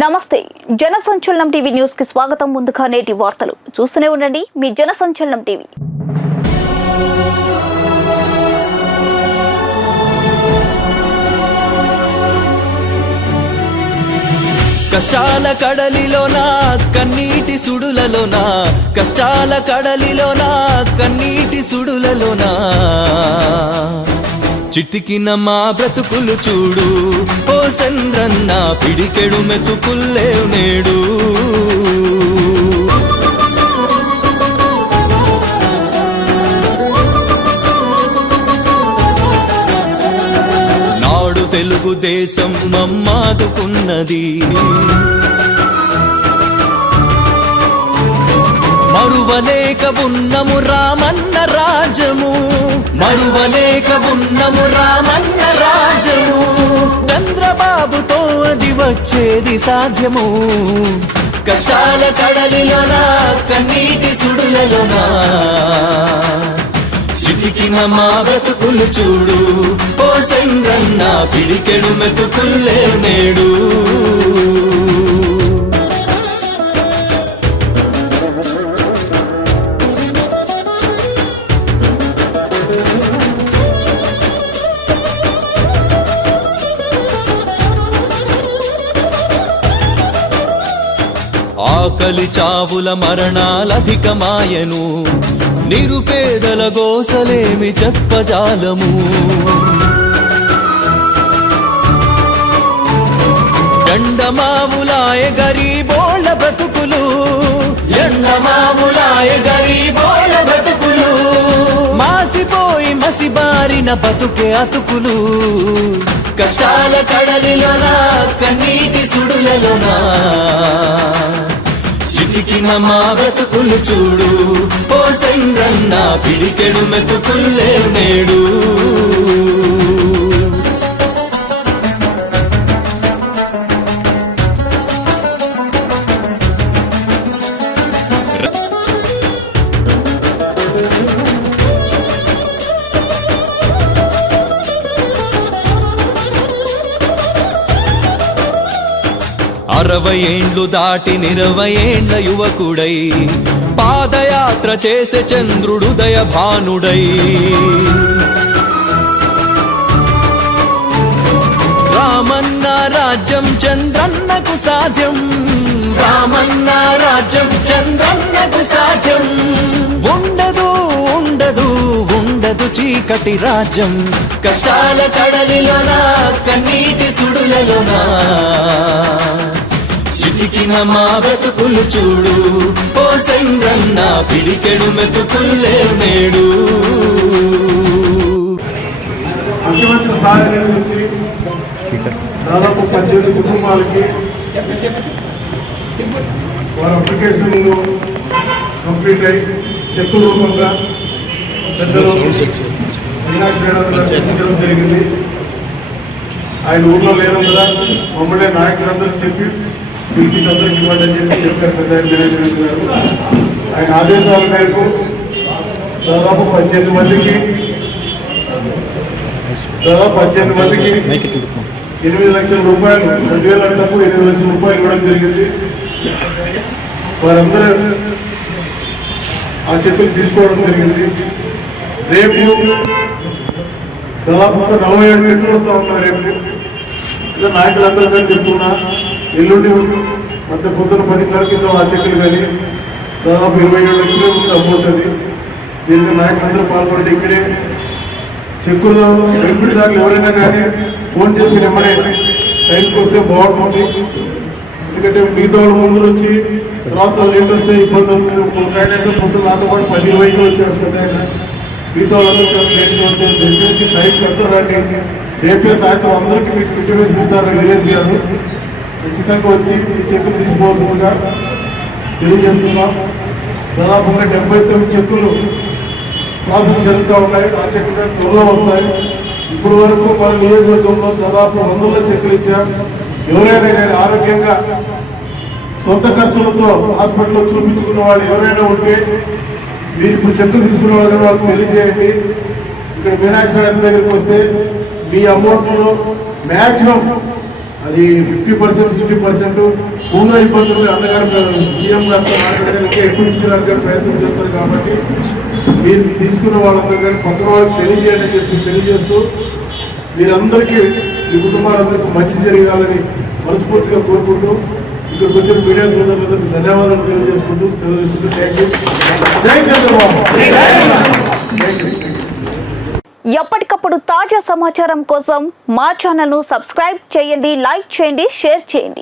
నమస్తే జనసంచలనం TV news కి స్వాగతం. ముందుగా నేటి వార్తలు చూస్తూనే ఉండండి మీ జనసంచలనం టీవీ. కష్టాల కడలిలోనా కన్నీటి సుడులలోనా, కష్టాల కడలిలోనా కన్నీటి సుడులలోనా, చిట్టికిన మా బ్రతుకులు చూడు ఓ చంద్రన్న, పిడికెడు మెతుకుల్లేవు నేడు. నాడు తెలుగుదేశం మమ్మాదుకున్నది, మరువలేక ఉన్నము రామన్న రాజము, మరువలేక ఉన్నము రామన్న రాజము. చంద్రబాబుతో అది వచ్చేది సాధ్యము. కష్టాల కడలిలోనా కన్నీటి సుడులలోనా, చిటికిన మా బ్రతుకులు చూడు ఓ చంద్రన్న, పిడికెడు మెతుకుల్లే నేడు. ఆకలి చావుల మరణాలధికమాయను, నిరుపేదల గోసలేమి చెప్పజాలము. ఎండమావులాయ గరీబోళ్ళ బ్రతుకులు, ఎండమావులాయ గరీబోళ్ళ బ్రతుకులు, మాసిపోయి మసిబారిన బతుకే అతుకులు. కష్టాల కడలిలోనా కన్నీటి సుడులలోనా, చిటికిన మా బ్రతుకులు చూడు ఓ చంద్రన్న, పిడికెడు మెతుకుల్లే నేడు. అరవై ఏండ్లు దాటి 20 ఏండ్ల యువకుడై పాదయాత్ర చేసే చంద్రుడు దయభానుడై, రామన్న రాజ్యం చంద్రన్నకు సాధ్యం, రామన్న రాజ్యం చంద్రన్నకు సాధ్యం. ఉండదు ఉండదు ఉండదు చీకటి రాజ్యం. కష్టాల కడలిలోనా కన్నీటి సుడులలోనా, చిటికిన మా బ్రతుకులు చూడు ఓ చంద్రన్న, పిడికెడు మెతుకుల్లే నేడు. ముఖ్యమంత్రి సహాయం నుంచి దాదాపు 18 కుటుంబాలకి వారి అప్లికేషన్లు కంప్లీట్ అయి చెక్కు రూపంగా పెద్దలు చర్చించడం జరిగింది. ఆయన ఊర్లో లేనందున మమ్మల్ని నాయకులందరూ చెప్పి పిలిచి అందరికి ఇవ్వండి అని చెప్పారు పెద్ద మేనేజ్మెంట్ గారు. ఆయన ఆదేశాల మేరకు దాదాపు 18 మందికి 8 లక్షల రూపాయలు, 2,000 అంటకు 8 లక్షల రూపాయలు ఇవ్వడం జరిగింది. వారందరూ ఆ చెక్కులు తీసుకోవడం జరిగింది. రేపు దాదాపు 47 చెక్కులు వస్తూ ఉంటారు. రేపు ఇలా నాయకులందరూ కానీ చెప్తున్నా, ఎల్లుండి మధ్య పొద్దున 10 కింద ఆ చెక్కులు కానీ దాదాపు 27 లక్షలు అమౌంట్ అది. దీనికి నాయకులందరూ పాల్గొంటే ఇక్కడే చెక్కులు బెనిఫిట్దారులు ఎవరైనా కానీ ఫోన్ చేసి నెమ్మడే టైంకి వస్తే బాగుంటుంది. ఎందుకంటే మిగతా వాళ్ళు ముందు వచ్చి తర్వాత లేట్ వస్తే ఇబ్బంది అవుతుంది. పొద్దున నాతో పాటు 10-20 వచ్చారు పెద్ద ఆయన. మిగతా వాళ్ళందరూ లేట్గా వచ్చారు. దయచేసి టైంకి అందరూ రండి. రేపే సాయంత్రం అందరికీ మీకు టికెట్ వేసి ఇస్తారు విలేజ్ గారు. ఖచ్చితంగా వచ్చి ఈ చెక్కులు తీసుకోవాల్సిందిగా తెలియజేస్తున్నాం. దాదాపుగా 79 చెక్కులు ప్రాసెస్ జరుగుతూ ఉన్నాయి. ఆ చెక్కులు త్వరలో వస్తాయి. ఇప్పుడు వరకు మన నియోజకవర్గంలో దాదాపు 100 చెక్కులు ఇచ్చాం. ఎవరైనా కానీ ఆరోగ్యంగా సొంత ఖర్చులతో హాస్పిటల్లో చూపించుకున్న వాళ్ళు ఎవరైనా ఉంటే మీరు ఇప్పుడు చెక్కులు తీసుకున్న వాళ్ళకి తెలియజేయండి. ఇక్కడ మీనాక్షి దగ్గరికి వస్తే మీ అమౌంట్లో మ్యాక్సిమం అది 50%, 60% పూర్ణ ఇబ్బందులు అన్నగారు సీఎం గారితో మాట్లాడితే ఇంకా ఎక్కువ ఇచ్చడానికి ప్రయత్నం చేస్తారు. కాబట్టి మీరు తీసుకున్న వాళ్ళందరూ కానీ కొత్త వాళ్ళకి తెలియజేయండి అని చెప్పి తెలియజేస్తూ మీరందరికీ మీ కుటుంబాలందరికీ మంచి జరగాలని మనస్ఫూర్తిగా కోరుకుంటూ ఇక్కడికి వచ్చిన మీడియా సోదరులందరికీ ధన్యవాదాలు తెలియజేసుకుంటూ సెలవు. Thank you. జై చంద్రబాబు. Thank you. ఎప్పటికప్పుడు తాజా సమాచారం కోసం మా ఛానల్ను సబ్స్క్రైబ్ చేయండి, లైక్ చేయండి, షేర్ చేయండి.